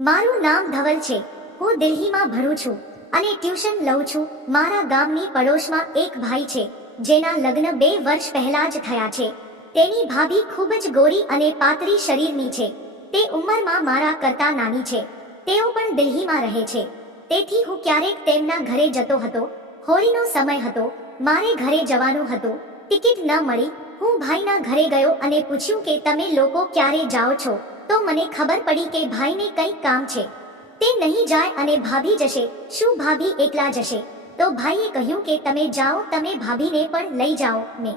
મારું નામ ધવલ છે. હું દિલ્હીમાં ભણું છું અને ટ્યુશન લઉં છું. મારા ગામની પડોશમાં એક ભાઈ છે જેના લગ્ન 2 વર્ષ પહેલા જ થયા છે. તેની ભાભી ખૂબ જ ગોરી અને પાતળી શરીરની છે. તે ઉંમરમાં મારા કરતા નાની છે. તેઓ પણ દિલ્હીમાં રહે છે. તેથી હું ક્યારેક તેમના ઘરે જતો હતો. હોળીનો સમય હતો. મારે ઘરે જવાનું હતું. ટિકિટ ન મળી. હું ભાઈના ઘરે ગયો અને પૂછ્યું કે તમે લોકો ક્યારે જાઓ છો? તો મને ખબર પડી કે ભાઈને કંઈક કામ છે. તે નહીં જાય અને ભાભી જશે. શું ભાભી એકલા જશે? તો ભાઈએ કહ્યું કે તમે જાઓ, તમે ભાભીને પણ લઈ જાઓ. મેં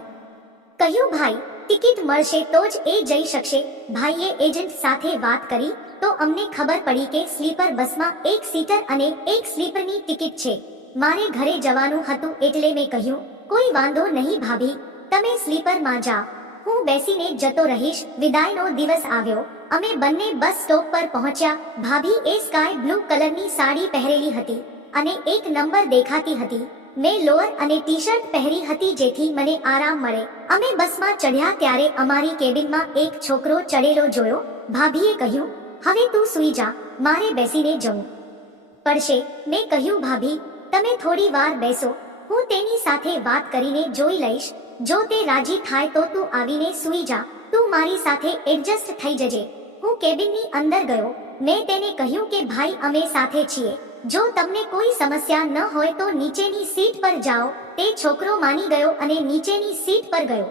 કહ્યું ભાઈ, ટિકિટ મળશે તો જ એ જઈ શકશે. ભાઈએ એજન્ટ સાથે વાત કરી તો અમને ખબર પડી કે સ્લીપર બસમાં 1 સીટર અને 1 સ્લીપરની ટિકિટ છે. મારે ઘરે જવાનું હતું એટલે મેં કહ્યું કોઈ વાંધો નહીં ભાભી, તમે સ્લીપરમાં જાઓ, હું બેસીને જતો રહીશ. વિદાયનો દિવસ આવ્યો. અમે બંને બસ સ્ટોપ પર પહોંચ્યા. ભાભી એ સ્કાય બ્લુ કલરની સાડી પહેરેલી હતી અને 1 નંબર દેખાતી હતી. મેં લોઅર અને ટી-શર્ટ પહેરી હતી જેથી મને આરામ મળે. અમે બસમાં ચઢ્યા ત્યારે અમારી કેબિનમાં એક છોકરો ચડેલો જોયો. ભાભીએ કહ્યું હવે તું સૂઈ જા, મારે બેસીને જવું પડશે. મેં કહ્યું ભાભી તમે થોડી વાર બેસો, હું તેની સાથે વાત કરીને જોઈ લઈશ. જો તે રાજી થાય તો તું આવીને સૂઈ જા. તું મારી સાથે એડજસ્ટ થઈ જજે. હું કેબિનની અંદર ગયો. મેં તેને કહ્યું કે ભાઈ અમે સાથે છીએ. જો તમને કોઈ સમસ્યા ન હોય તો નીચેની સીટ પર જાઓ. તે છોકરો માની ગયો અને નીચેની સીટ પર ગયો.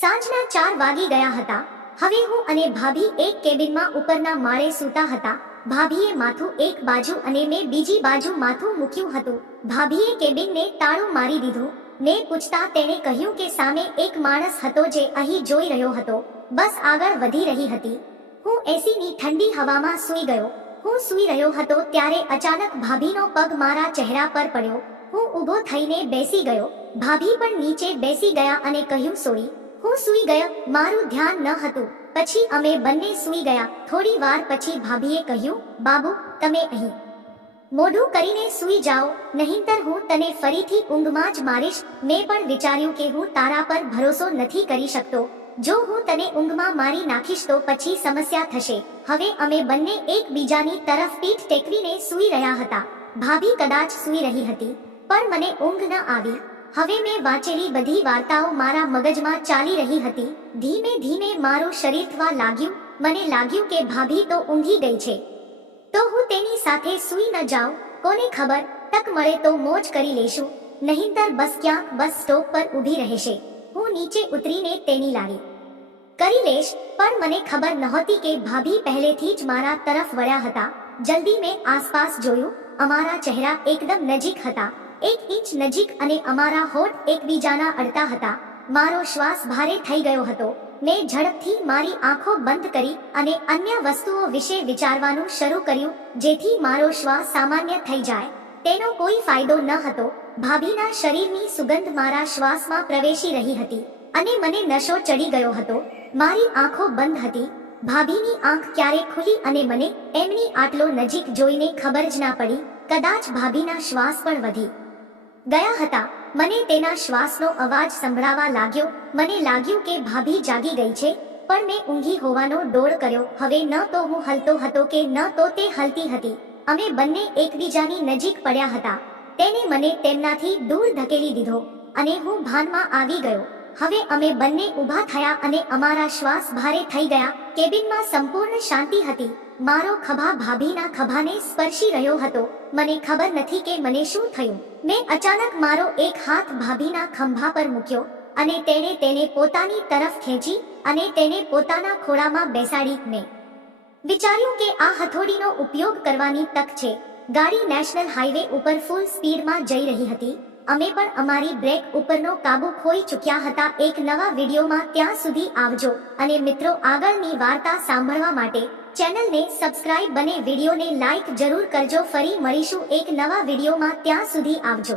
સાંજના 4 વાગી ગયા હતા. હવે હું અને ભાભી એક કેબિનમાં ઉપરના માળે સૂતા હતા. ભાભીએ માથું એક બાજુ અને મેં બીજી બાજુ માથું મૂક્યું હતું. ભાભીએ કેબિનને તાળું મારી દીધું. મેં પૂછતા તેણે કહ્યું કે સામે એક માણસ હતો જે અહીં જોઈ રહ્યો હતો. બસ આગળ વધી રહી હતી. હું એસીની ઠંડી હવામાં સૂઈ ગયો. હું સૂઈ રહ્યો હતો ત્યારે અચાનક ભાભીનો પગ મારા ચહેરા પર પડ્યો. હું ઊભો થઈને બેસી ગયો. ભાભી પણ નીચે બેસી ગયા અને કહ્યું સોરી, હું સૂઈ ગયા, મારું ધ્યાન ન હતું. પછી અમે બંને સૂઈ ગયા. થોડી વાર પછી ભાભીએ કહ્યું બાબુ તમે અહીં મોઢું કરીને સૂઈ જાઓ, નહીંતર હું તને ફરીથી ઊંઘમાં જ મારીશ. મેં પણ વિચાર્યું કે હું તારા પર ભરોસો નથી કરી શકતો. જો હું તને ઊંઘમાં મારી નાખીશ તો પછી સમસ્યા થશે. હવે અમે બંને એકબીજાની તરફ પીઠ ટેકવીને સૂઈ રહ્યા હતા. ભાભી કદાચ સૂઈ રહી હતી પણ મને ઊંઘ ન આવી. હવે મેં વાંચેલી બધી વાર્તાઓ મારા મગજમાં ચાલી રહી હતી. ધીમે ધીમે મારું શરીર થવા લાગ્યું. મને લાગ્યું કે ભાભી તો ઊંઘી ગઈ છે તો હું તેની સાથે સૂઈ ન જાઉં. કોને ખબર, તક મળે તો મોજ કરી લેશું, નહીંતર બસ ક્યાંક બસ સ્ટોપ પર ઊભી રહેશે. હું નીચે ઉતરીને તેની લારી કરી લઈશ. પણ મને ખબર નહોતી કે ભાભી પહેલેથી જ મારા તરફ વળ્યા હતા. જલ્દી મેં આસપાસ જોયું. અમારા ચહેરા એકદમ નજીક હતા, 1 ઇંચ નજીક, અને અમારા હોઠ એકબીજાના અડતા હતા. મારો શ્વાસ ભારે થઈ ગયો હતો. મેં ઝડપથી મારી આંખો બંધ કરી અને અન્ય વસ્તુઓ વિશે વિચારવાનું શરૂ કર્યું જેથી મારો શ્વાસ સામાન્ય થઈ જાય. તેનો કોઈ ફાયદો ન હતો. ભાભીના શરીરની સુગંધ મારા શ્વાસમાં પ્રવેશી રહી હતી અને મને નશો ચડી ગયો હતો. મારી આંખો બંધ હતી. ભાભીની આંખ ક્યારે ખુલી અને મને એમની આટલો નજીક જોઈને ખબર જ ના પડી. કદાચ ભાભીના શ્વાસ પણ વધી ગયા હતા. મને તેના શ્વાસનો અવાજ સંભળાવા લાગ્યો. મને લાગ્યું કે ભાભી જાગી ગઈ છે, પણ મેં ઊંઘી હોવાનો ડોળ કર્યો. હવે ન તો હું હલતો હતો કે ન તો તે હલતી હતી. અમે બંને એકબીજાની નજીક પડ્યા હતા. તેને મને તેમનાથી દૂર ધકેલી દીધો અને હું ભાનમાં આવી ગયો. હવે અમે બંને ઊભા થયા અને અમારા શ્વાસ ભારે થઈ ગયા. કેબિનમાં સંપૂર્ણ શાંતિ હતી. મારો ખભા ભાભીના ખભાને સ્પર્શી રહ્યો હતો. મને ખબર નથી કે મને શું થયું. મેં અચાનક મારો એક હાથ ભાભીના ખંભા પર મૂક્યો અને તેણે તેને પોતાની તરફ ખેંચી અને તેને પોતાના ખોળામાં બેસાડી. મેં વિચાર્યું કે આ હથોડીનો ઉપયોગ કરવાની તક છે. ગાડી નેશનલ હાઈવે ઉપર ફૂલ સ્પીડમાં જઈ રહી હતી. અમે પણ અમારી બ્રેક ઉપરનો કાબુ ખોઈ ચૂક્યા હતા. એક નવા વિડીયોમાં ત્યાં સુધી આવજો અને મિત્રો, આગળની વાર્તા સાંભળવા માટે ચેનલને સબસ્ક્રાઇબ અને વિડીયોને લાઈક જરૂર કરજો. ફરી મળીશું એક નવા વિડીયોમાં. ત્યાં સુધી આવજો.